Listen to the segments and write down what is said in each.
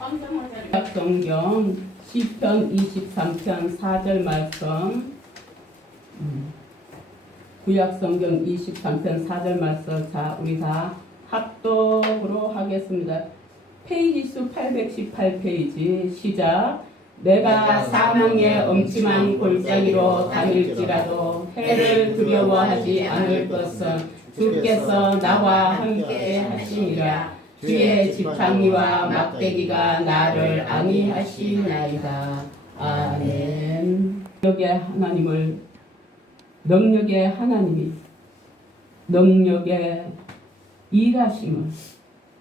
성경 시편 23편 4절 말씀. 구약성경 23편 4절 말씀. 자, 우리 다 합독으로 하겠습니다. 페이지 수 818페이지 시작. 내가 사망의 엄침한 골짜기로 다닐지라도 해를 두려워하지 않을 것은 주께서 나와 함께 하시니라. 주의 지팡이와 막대기가 나를 안위하시나이다. 아멘. 능력의 하나님이 능력의 일하심을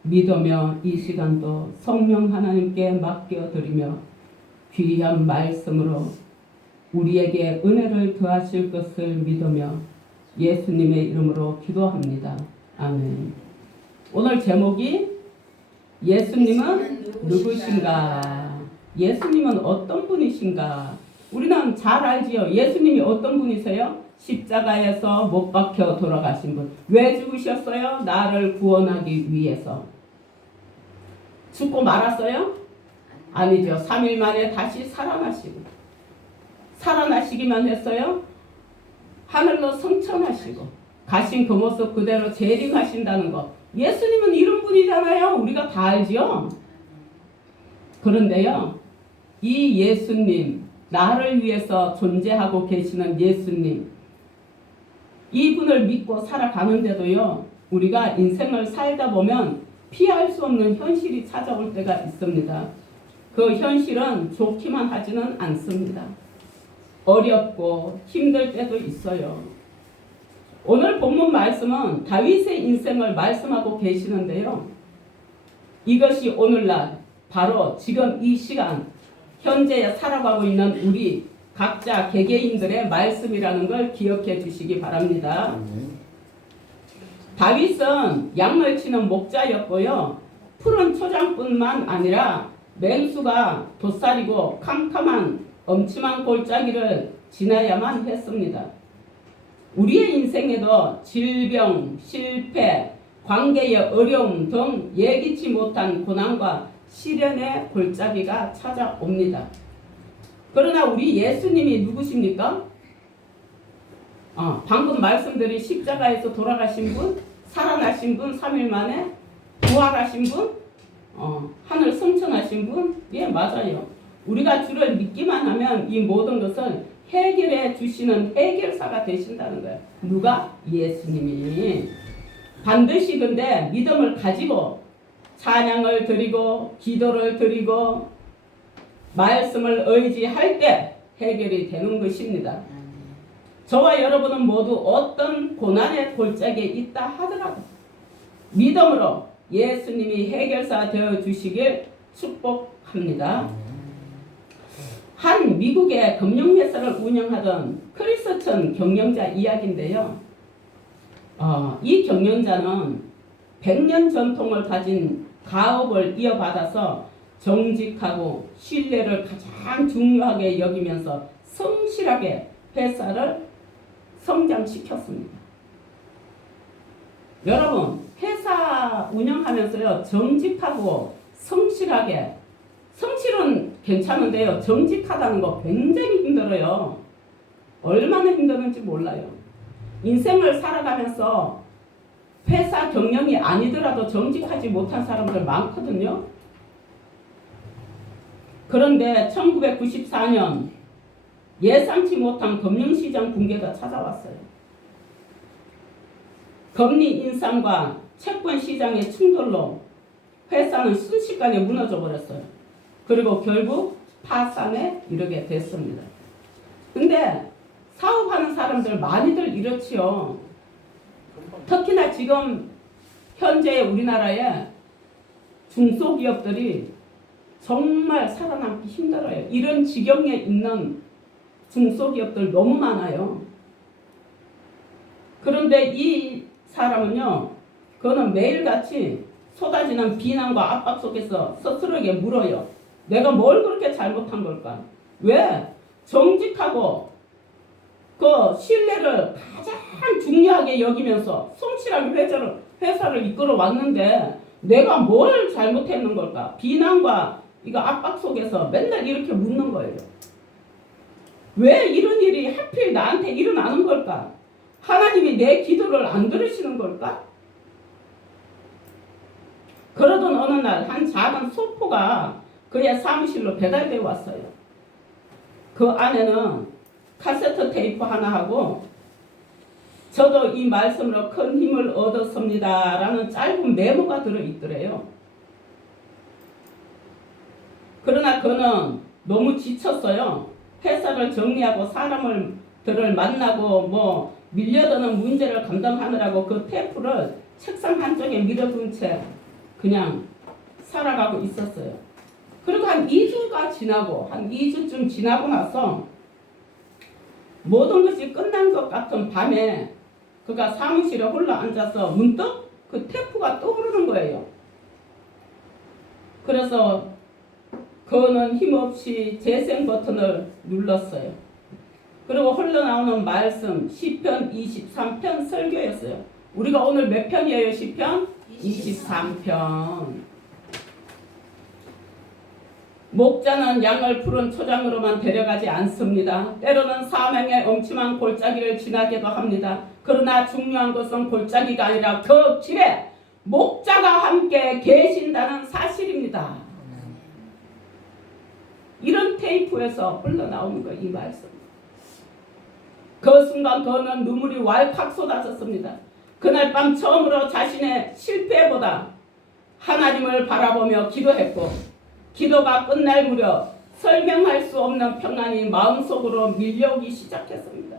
믿으며 이 시간도 성령 하나님께 맡겨드리며 귀한 말씀으로 우리에게 은혜를 더하실 것을 믿으며 예수님의 이름으로 기도합니다. 아멘. 오늘 제목이 예수님은 누구신가? 예수님은 어떤 분이신가? 우리는 잘 알지요. 예수님이 어떤 분이세요? 십자가에서 못 박혀 돌아가신 분. 왜 죽으셨어요? 나를 구원하기 위해서. 죽고 말았어요? 아니죠. 3일 만에 다시 살아나시고. 살아나시기만 했어요? 하늘로 승천하시고 가신 그 모습 그대로 재림하신다는 것. 예수님은 이런 분이잖아요. 우리가 다 알지요. 그런데요, 이 예수님, 나를 위해서 존재하고 계시는 예수님, 이분을 믿고 살아가는데도요, 우리가 인생을 살다 보면 피할 수 없는 현실이 찾아올 때가 있습니다. 그 현실은 좋기만 하지는 않습니다. 어렵고 힘들 때도 있어요. 오늘 본문 말씀은 다윗의 인생을 말씀하고 계시는데요. 이것이 오늘날 바로 지금 이 시간 현재 살아가고 있는 우리 각자 개개인들의 말씀이라는 걸 기억해 주시기 바랍니다. 다윗은 양을 치는 목자였고요. 푸른 초장뿐만 아니라 맹수가 도살이고 캄캄한 엄침한 골짜기를 지나야만 했습니다. 우리의 인생에도 질병, 실패, 관계의 어려움 등 예기치 못한 고난과 시련의 골짜기가 찾아옵니다. 그러나 우리 예수님이 누구십니까? 방금 말씀드린 십자가에서 돌아가신 분, 살아나신 분, 3일 만에 부활하신 분, 하늘 승천하신 분, 예, 맞아요. 우리가 주를 믿기만 하면 이 모든 것을 해결해 주시는 해결사가 되신다는 거예요. 누가? 예수님이. 반드시 근데 믿음을 가지고 찬양을 드리고 기도를 드리고 말씀을 의지할 때 해결이 되는 것입니다. 저와 여러분은 모두 어떤 고난의 골짜기에 있다 하더라도 믿음으로 예수님이 해결사 되어 주시길 축복합니다. 한 미국의 금융회사를 운영하던 크리스천 경영자 이야기인데요. 이 경영자는 100년 전통을 가진 가업을 이어받아서 정직하고 신뢰를 가장 중요하게 여기면서 성실하게 회사를 성장시켰습니다. 여러분, 회사 운영하면서요, 정직하고 성실하게, 성실은 괜찮은데요, 정직하다는 거 굉장히 힘들어요. 얼마나 힘드는지 몰라요. 인생을 살아가면서 회사 경영이 아니더라도 정직하지 못한 사람들 많거든요. 그런데 1994년 예상치 못한 금융시장 붕괴가 찾아왔어요. 금리 인상과 채권 시장의 충돌로 회사는 순식간에 무너져 버렸어요. 그리고 결국 파산에 이르게 됐습니다. 근데 사업하는 사람들 많이들 이렇지요. 특히나 지금 현재 우리나라에 중소기업들이 정말 살아남기 힘들어요. 이런 지경에 있는 중소기업들 너무 많아요. 그런데 이 사람은요, 그거는 매일같이 쏟아지는 비난과 압박 속에서 스스로에게 물어요. 내가 뭘 그렇게 잘못한 걸까? 왜? 정직하고 그 신뢰를 가장 중요하게 여기면서 성실하게 회사를 이끌어 왔는데 내가 뭘 잘못했는 걸까? 비난과 이거 압박 속에서 맨날 이렇게 묻는 거예요. 왜 이런 일이 하필 나한테 일어나는 걸까? 하나님이 내 기도를 안 들으시는 걸까? 그러던 어느 날 한 작은 소포가 그의 사무실로 배달되어 왔어요. 그 안에는 카세트 테이프 하나 하고 저도 이 말씀으로 큰 힘을 얻었습니다 라는 짧은 메모가 들어있더래요. 그러나 그는 너무 지쳤어요. 회사를 정리하고 사람들을 만나고 뭐 밀려드는 문제를 감당하느라고 그 테이프를 책상 한쪽에 밀어둔 채 그냥 살아가고 있었어요. 그리고 한 2주가 지나고 한 2주쯤 지나고 나서 모든 것이 끝난 것 같은 밤에 그가 사무실에 홀로 앉아서 문득 그 테이프가 떠오르는 거예요. 그래서 그는 힘없이 재생 버튼을 눌렀어요. 그리고 흘러나오는 말씀 시편 23편 설교였어요. 우리가 오늘 몇 편이에요? 시편 23편. 목자는 양을 푸른 초장으로만 데려가지 않습니다. 때로는 사명의 엄침한 골짜기를 지나기도 합니다. 그러나 중요한 것은 골짜기가 아니라 그 길에 목자가 함께 계신다는 사실입니다. 이런 테이프에서 흘러나오는 거, 이 말씀. 그 순간 그는 눈물이 왈칵 쏟아졌습니다. 그날 밤 처음으로 자신의 실패보다 하나님을 바라보며 기도했고, 기도가 끝날 무렵 설명할 수 없는 평안이 마음속으로 밀려오기 시작했습니다.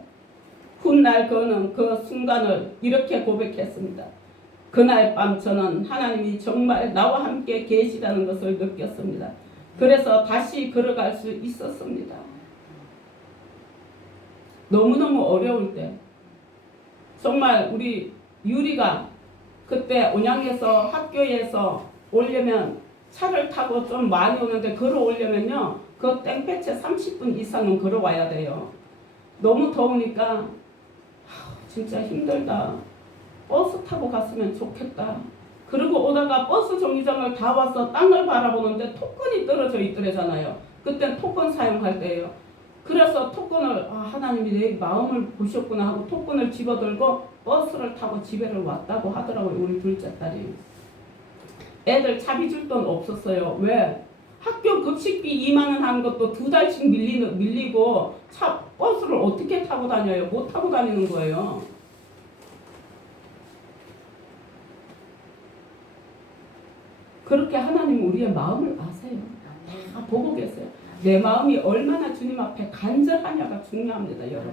훗날 그는 그 순간을 이렇게 고백했습니다. 그날 밤 저는 하나님이 정말 나와 함께 계시다는 것을 느꼈습니다. 그래서 다시 걸어갈 수 있었습니다. 너무너무 어려울 때 정말 우리 유리가 그때 온양에서 학교에서 오려면 차를 타고 좀 많이 오는데 걸어오려면요 그 땡볕에 30분 이상은 걸어와야 돼요. 너무 더우니까 진짜 힘들다. 버스 타고 갔으면 좋겠다. 그리고 오다가 버스 정류장을 다 와서 땅을 바라보는데 토큰이 떨어져 있더래잖아요. 그땐 토큰 사용할 때예요. 그래서 토큰을 하나님이 내 마음을 보셨구나 하고 토큰을 집어들고 버스를 타고 집에를 왔다고 하더라고요. 우리 둘째 딸이. 애들 차비 줄 돈 없었어요. 왜? 학교 급식비 2만 원 하는 것도 2달씩 밀리고 버스를 어떻게 타고 다녀요? 못 타고 다니는 거예요. 그렇게 하나님 우리의 마음을 아세요. 다 보고 계세요. 내 마음이 얼마나 주님 앞에 간절하냐가 중요합니다, 여러분.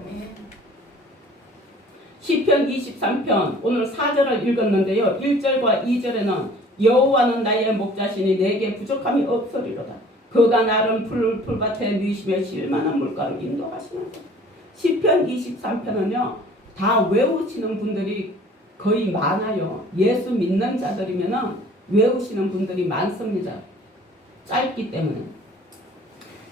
시편 23편 오늘 4절을 읽었는데요. 1절과 2절에는 여호와는 나의 목자시니 내게 부족함이 없으리로다. 그가 나를 풀밭에 누이시며 실만한 물가로 인도하시는다. 시편 23편은요. 다 외우시는 분들이 거의 많아요. 예수 믿는 자들이면은 외우시는 분들이 많습니다. 짧기 때문에.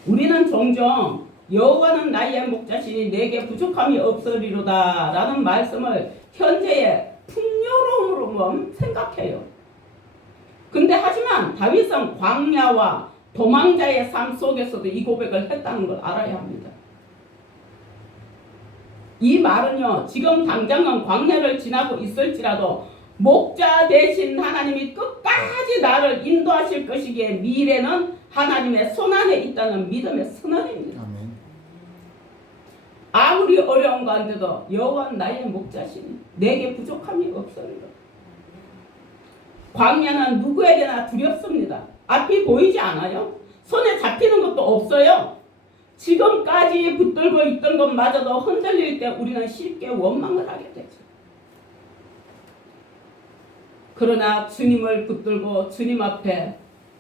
우리는 종종 여호와는 나의 목자시니 내게 부족함이 없으리로다 라는 말씀을 현재의 풍요로움으로만 생각해요. 근데 하지만 다윗은 광야와 도망자의 삶 속에서도 이 고백을 했다는 걸 알아야 합니다. 이 말은요, 지금 당장은 광야를 지나고 있을지라도 목자 대신 하나님이 끝까지 나를 인도하실 것이기에 미래는 하나님의 손안에 있다는 믿음의 선언입니다. 아멘. 아무리 어려운 가운데도 여호와는 나의 목자시니 내게 부족함이 없으리라. 광야는 누구에게나 두렵습니다. 앞이 보이지 않아요. 손에 잡히는 것도 없어요. 지금까지 붙들고 있던 것마저도 흔들릴 때 우리는 쉽게 원망을 하게 되죠. 그러나 주님을 붙들고 주님 앞에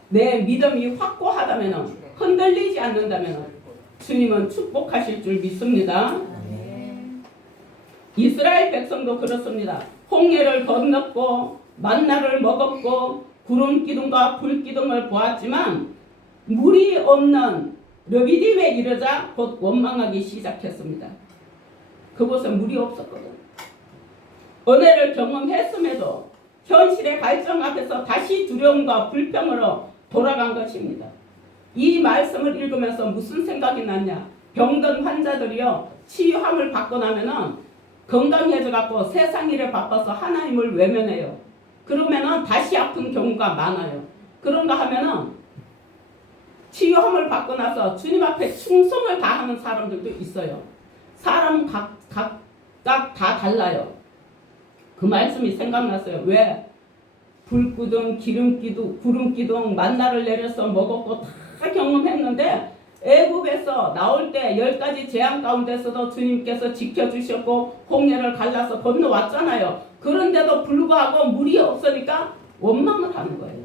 내 믿음이 확고하다면, 흔들리지 않는다면 주님은 축복하실 줄 믿습니다. 이스라엘 백성도 그렇습니다. 홍해를 건넜고 만나를 먹었고 구름 기둥과 불 기둥을 보았지만 물이 없는 르비딤에 이르자 곧 원망하기 시작했습니다. 그곳에 물이 없었거든. 은혜를 경험했음에도 현실의 갈증 앞에서 다시 두려움과 불평으로 돌아간 것입니다. 이 말씀을 읽으면서 무슨 생각이 났냐? 병든 환자들이요 치유함을 받고 나면은 건강해져 갖고 세상 일에 바빠서 하나님을 외면해요. 그러면은 다시 아픈 경우가 많아요. 그런가 하면은 치유함을 받고 나서 주님 앞에 충성을 다하는 사람들도 있어요. 사람은 각각 다 달라요. 그 말씀이 생각났어요. 왜? 불기둥, 기름기둥, 구름기둥 만나를 내려서 먹었고 다 경험했는데 애굽에서 나올 때 10가지 재앙 가운데서도 주님께서 지켜주셨고 홍해를 갈라서 건너왔잖아요. 그런데도 불구하고 물이 없으니까 원망을 하는 거예요.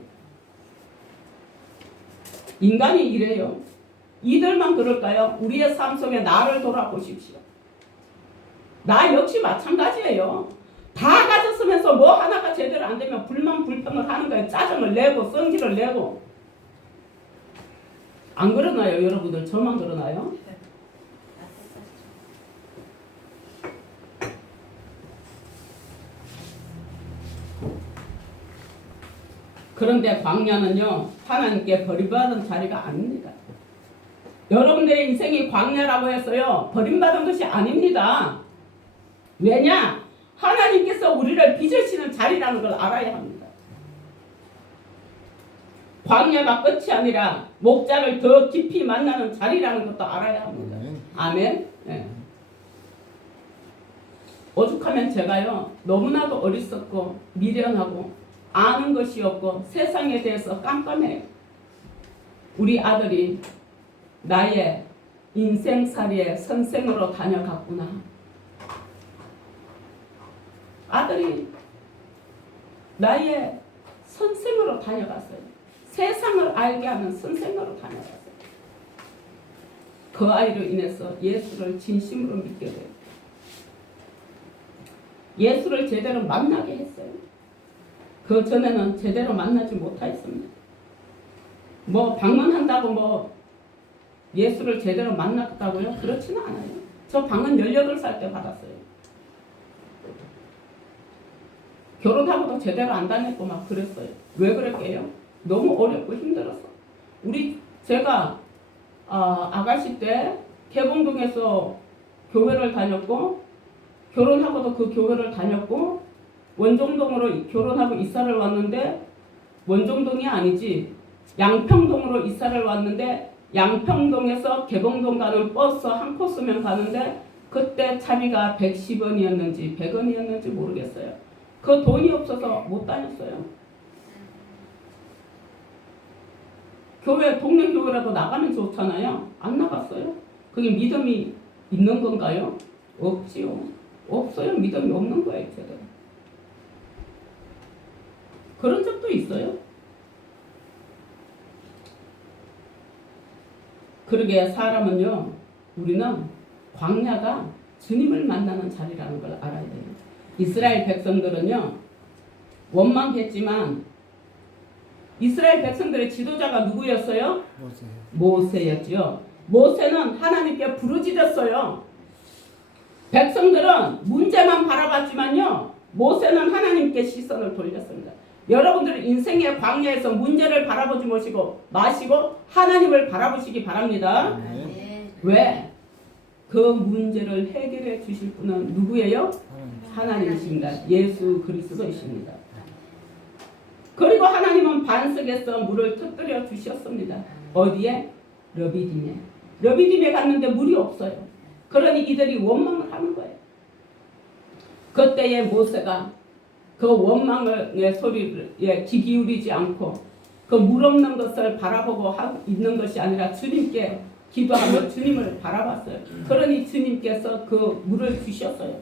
인간이 이래요. 이들만 그럴까요? 우리의 삶 속에 나를 돌아보십시오. 나 역시 마찬가지예요. 다 가졌으면서 뭐 하나가 제대로 안 되면 불만 불평을 하는 거예요. 짜증을 내고 성질을 내고. 안 그러나요 여러분들? 저만 그러나요? 그런데 광야는요 하나님께 버림받은 자리가 아닙니다. 여러분들의 인생이 광야라고 해서요 버림받은 것이 아닙니다. 왜냐? 하나님께서 우리를 빚으시는 자리라는 걸 알아야 합니다. 광야가 끝이 아니라 목자를 더 깊이 만나는 자리라는 것도 알아야 합니다. 아멘. 네. 오죽하면 제가요 너무나도 어리석고 미련하고 아는 것이 없고 세상에 대해서 깜깜해요. 우리 아들이 나의 인생살이의 선생으로 다녀갔구나. 아들이 나의 선생으로 다녀갔어요. 세상을 알게 하는 선생으로 다녀갔어요. 그 아이로 인해서 예수를 진심으로 믿게 돼요. 예수를 제대로 만나게 했어요. 그 전에는 제대로 만나지 못하였습니다. 뭐 방문한다고 뭐 예수를 제대로 만났다고요? 그렇지는 않아요. 저 방은 18살 때 받았어요. 결혼하고도 제대로 안 다녔고 막 그랬어요. 왜 그랬게요? 너무 어렵고 힘들었어. 제가 아가씨 때 개봉동에서 교회를 다녔고 결혼하고도 그 교회를 다녔고 원종동으로 결혼하고 이사를 왔는데 원종동이 아니지 양평동으로 이사를 왔는데 양평동에서 개봉동 가는 버스 한 코스면 가는데 그때 차비가 110원이었는지 100원이었는지 모르겠어요. 그 돈이 없어서 못 다녔어요. 교회, 동네 교회라도 나가면 좋잖아요. 안 나갔어요. 그게 믿음이 있는 건가요? 없지요. 없어요. 믿음이 없는 거예요. 제대로. 그런 적도 있어요. 그러게 사람은요. 우리는 광야가 주님을 만나는 자리라는 걸 알아야 돼요. 이스라엘 백성들은요. 원망했지만 이스라엘 백성들의 지도자가 누구였어요? 모세였죠. 모세는 하나님께 부르짖었어요. 백성들은 문제만 바라봤지만요. 모세는 하나님께 시선을 돌렸습니다. 여러분들 인생의 광야에서 문제를 바라보지 마시고 하나님을 바라보시기 바랍니다. 왜? 그 문제를 해결해 주실 분은 누구예요? 하나님이십니다. 예수 그리스도이십니다. 그리고 하나님은 반석에서 물을 터뜨려 주셨습니다. 어디에? 러비딤에. 러비딤에 갔는데 물이 없어요. 그러니 이들이 원망을 하는 거예요. 그때에 모세가 그 원망의 소리에 귀 기울이지 않고 그 물 없는 것을 바라보고 있는 것이 아니라 주님께 기도하며 주님을 바라봤어요. 그러니 주님께서 그 물을 주셨어요.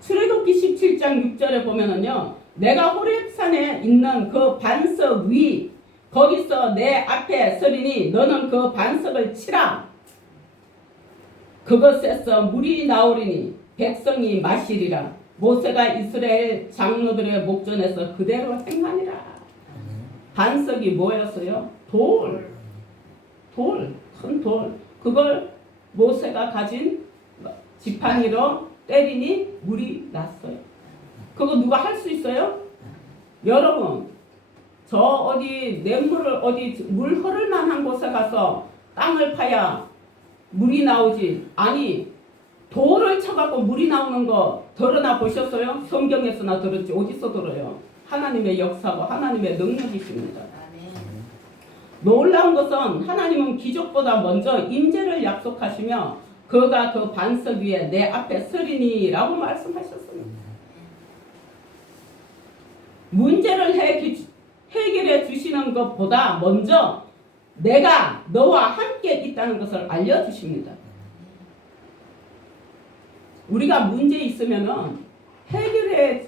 출애굽기 17장 6절에 보면은요. 내가 호렙산에 있는 그 반석 위 거기서 내 앞에 서리니 너는 그 반석을 치라. 그것에서 물이 나오리니 백성이 마시리라. 모세가 이스라엘 장로들의 목전에서 그대로 행하니라. 반석이 뭐였어요? 큰 돌. 그걸 모세가 가진 지팡이로 때리니 물이 났어요. 그거 누가 할 수 있어요? 여러분, 저 어디 냇물을 어디 물 흐를 만한 곳에 가서 땅을 파야 물이 나오지. 아니 돌을 쳐갖고 물이 나오는 거 들어나 보셨어요? 성경에서나 들었지 어디서 들어요? 하나님의 역사고 하나님의 능력이십니다. 놀라운 것은 하나님은 기적보다 먼저 임재를 약속하시며 그가 그 반석 위에 내 앞에 서리니 라고 말씀하셨습니다. 문제를 해결해 주시는 것보다 먼저 내가 너와 함께 있다는 것을 알려주십니다. 우리가 문제 있으면은 해결해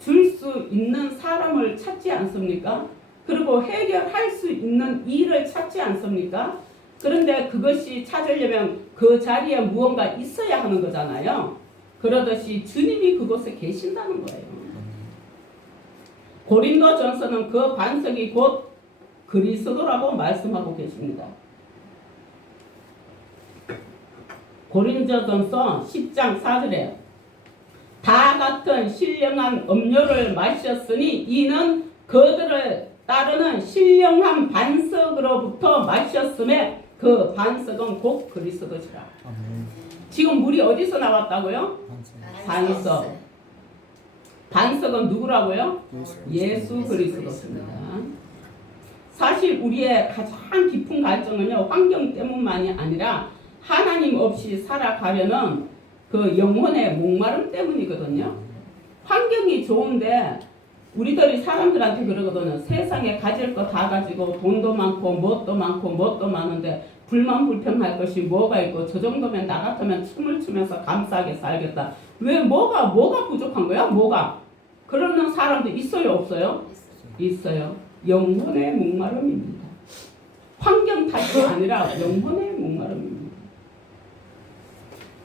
줄 수 있는 사람을 찾지 않습니까? 그리고 해결할 수 있는 일을 찾지 않습니까? 그런데 그것이 찾으려면 그 자리에 무언가 있어야 하는 거잖아요. 그러듯이 주님이 그곳에 계신다는 거예요. 고린도전서는 그 반석이 곧 그리스도라고 말씀하고 계십니다. 고린도전서 10장 4절에 다 같은 신령한 음료를 마셨으니 이는 그들을 따르는 신령한 반석으로부터 마셨음에 그 반석은 곧 그리스도시라. 지금 물이 어디서 나왔다고요? 반석. 반석은 누구라고요? 예수 그리스도입니다. 사실 우리의 가장 깊은 갈증은요, 환경 때문만이 아니라 하나님 없이 살아가려는 그 영혼의 목마름 때문이거든요. 환경이 좋은데 우리들이 사람들한테 그러거든요. 세상에 가질 거 다 가지고 돈도 많고 뭣도 많고 뭣도 많은데 불만 불평할 것이 뭐가 있고 저 정도면 나 같으면 춤을 추면서 감사하게 살겠다. 왜 뭐가 부족한 거야? 뭐가? 그러는 사람도 있어요 없어요? 있어요. 영혼의 목마름입니다. 환경 탓이 아니라 영혼의 목마름입니다.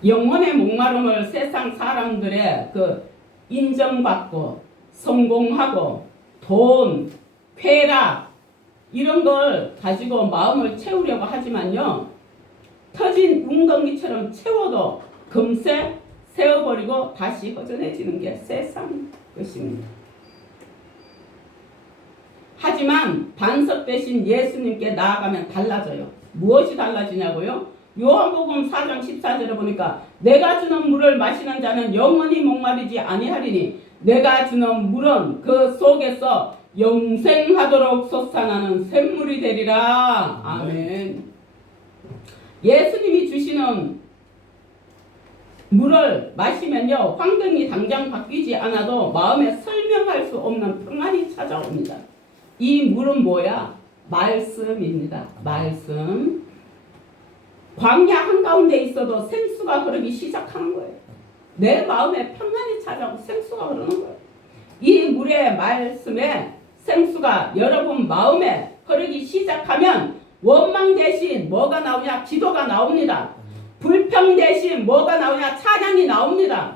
영혼의 목마름을 세상 사람들의 그 인정받고 성공하고 돈, 쾌락 이런 걸 가지고 마음을 채우려고 하지만요. 터진 웅덩이처럼 채워도 금세 세어버리고 다시 허전해지는 게 세상 것입니다. 하지만 반석 대신 예수님께 나아가면 달라져요. 무엇이 달라지냐고요? 요한복음 4장 14절에 보니까 내가 주는 물을 마시는 자는 영원히 목마르지 아니하리니 내가 주는 물은 그 속에서 영생하도록 솟아나는 샘물이 되리라. 아멘. 예수님이 주시는 물을 마시면요, 환경이 당장 바뀌지 않아도 마음에 설명할 수 없는 평안이 찾아옵니다. 이 물은 뭐야? 말씀입니다. 말씀. 광야 한가운데 있어도 생수가 흐르기 시작하는 거예요. 내 마음에 평안이 찾아오고 생수가 흐르는 거예요. 이 물의 말씀에 생수가 여러분 마음에 흐르기 시작하면 원망 대신 뭐가 나오냐? 기도가 나옵니다. 불평 대신 뭐가 나오냐? 찬양이 나옵니다.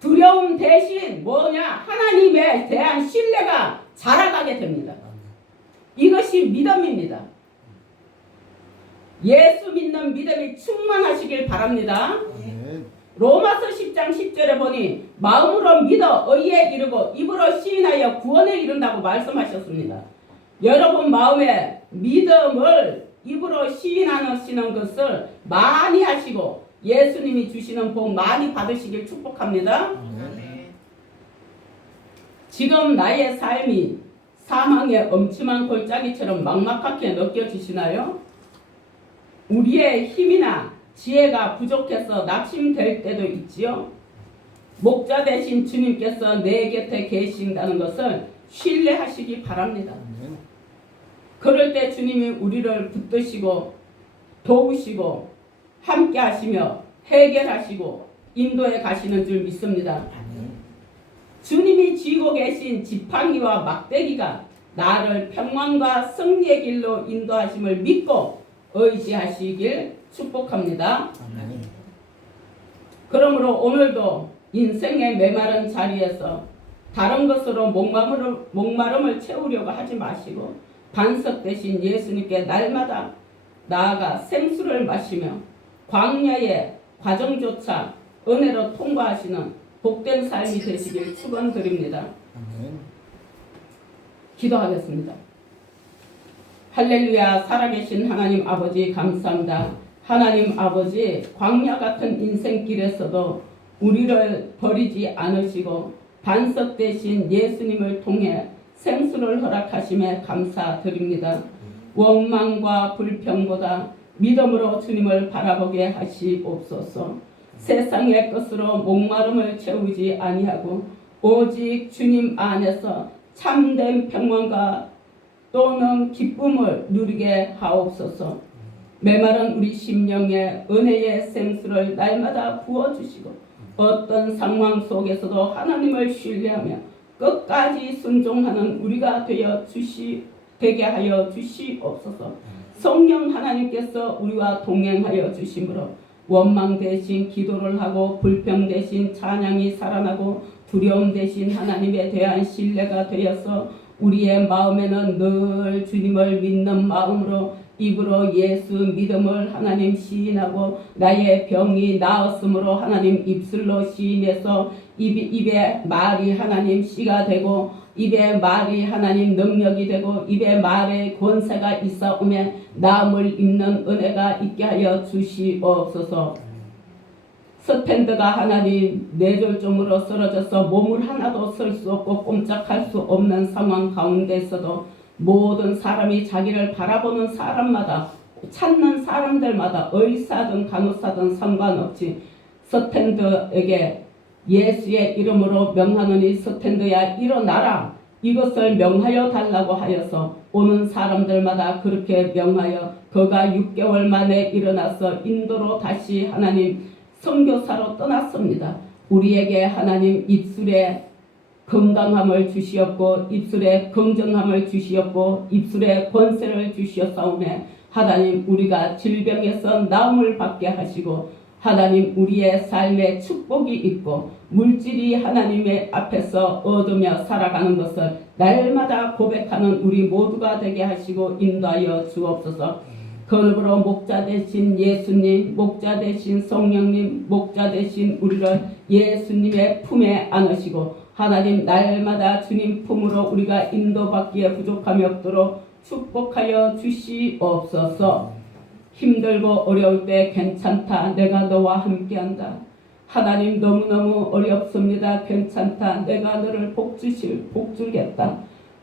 두려움 대신 뭐냐? 하나님에 대한 신뢰가 자라가게 됩니다. 이것이 믿음입니다. 예수 믿는 믿음이 충만하시길 바랍니다. 로마서 10장 10절에 보니 마음으로 믿어 의에 이르고 입으로 시인하여 구원에 이른다고 말씀하셨습니다. 여러분 마음에 믿음을 입으로 시인하시는 것을 많이 하시고 예수님이 주시는 복 많이 받으시길 축복합니다. 지금 나의 삶이 사망의 엄침한 골짜기처럼 막막하게 느껴지시나요? 우리의 힘이나 지혜가 부족해서 낙심될 때도 있지요. 목자 대신 주님께서 내 곁에 계신다는 것을 신뢰하시기 바랍니다. 그럴 때 주님이 우리를 붙드시고 도우시고 함께 하시며 해결하시고 인도해 가시는 줄 믿습니다. 주님이 쥐고 계신 지팡이와 막대기가 나를 평안과 승리의 길로 인도하심을 믿고 의지하시길 축복합니다. 그러므로 오늘도 인생의 메마른 자리에서 다른 것으로 목마름을 채우려고 하지 마시고 반석 대신 예수님께 날마다 나아가 생수를 마시며 광야의 과정조차 은혜로 통과하시는 복된 삶이 되시길 축원드립니다. 기도하겠습니다. 할렐루야. 살아계신 하나님 아버지 감사합니다. 하나님 아버지 광야 같은 인생길에서도 우리를 버리지 않으시고 반석 대신 예수님을 통해 생수를 허락하심에 감사드립니다. 원망과 불평보다 믿음으로 주님을 바라보게 하시옵소서. 세상의 것으로 목마름을 채우지 아니하고 오직 주님 안에서 참된 평안과 또는 기쁨을 누리게 하옵소서. 메마른 우리 심령에 은혜의 생수를 날마다 부어주시고 어떤 상황 속에서도 하나님을 신뢰하며 끝까지 순종하는 우리가 되게 하여 주시옵소서. 성령 하나님께서 우리와 동행하여 주심으로 원망 대신 기도를 하고 불평 대신 찬양이 살아나고 두려움 대신 하나님에 대한 신뢰가 되어서 우리의 마음에는 늘 주님을 믿는 마음으로 입으로 예수 믿음을 하나님 시인하고 나의 병이 나았으므로 하나님 입술로 시인해서 입에 말이 하나님 씨가 되고 입에 말이 하나님 능력이 되고 입에 말의 권세가 있사오매 나음을 입는 은혜가 있게 하여 주시옵소서. 스탠드가 하나님 뇌졸중으로 쓰러져서 몸을 하나도 쓸 수 없고 꼼짝할 수 없는 상황 가운데서도 모든 사람이 자기를 바라보는 사람마다 찾는 사람들마다 의사든 간호사든 상관없이 스탠드에게 예수의 이름으로 명하노니 스탠드야 일어나라 이것을 명하여 달라고 하여서 오는 사람들마다 그렇게 명하여 그가 6개월 만에 일어나서 인도로 다시 하나님 선교사로 떠났습니다. 우리에게 하나님 입술에 건강함을 주시었고 입술에 긍정함을 주시었고 입술에 권세를 주시었사오매 하나님 우리가 질병에서 나음을 받게 하시고 하나님 우리의 삶에 축복이 있고 물질이 하나님의 앞에서 얻으며 살아가는 것을 날마다 고백하는 우리 모두가 되게 하시고 인도하여 주옵소서. 건업으로 목자 되신 예수님, 목자 되신 성령님, 목자 되신 우리를 예수님의 품에 안으시고 하나님 날마다 주님 품으로 우리가 인도받기에 부족함이 없도록 축복하여 주시옵소서. 힘들고 어려울 때 괜찮다. 내가 너와 함께한다. 하나님 너무너무 어렵습니다. 괜찮다. 내가 너를 복주겠다.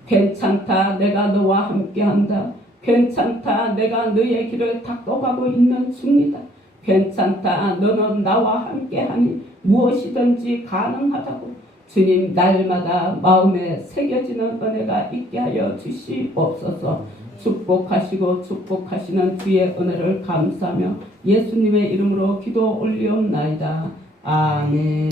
괜찮다. 내가 너와 함께한다. 괜찮다. 내가 너의 길을 닦아가고 있는 중이다. 괜찮다. 너는 나와 함께하니 무엇이든지 가능하다고 주님 날마다 마음에 새겨지는 은혜가 있게 하여 주시옵소서. 축복하시고 축복하시는 주의 은혜를 감사하며 예수님의 이름으로 기도 올리옵나이다. 아멘.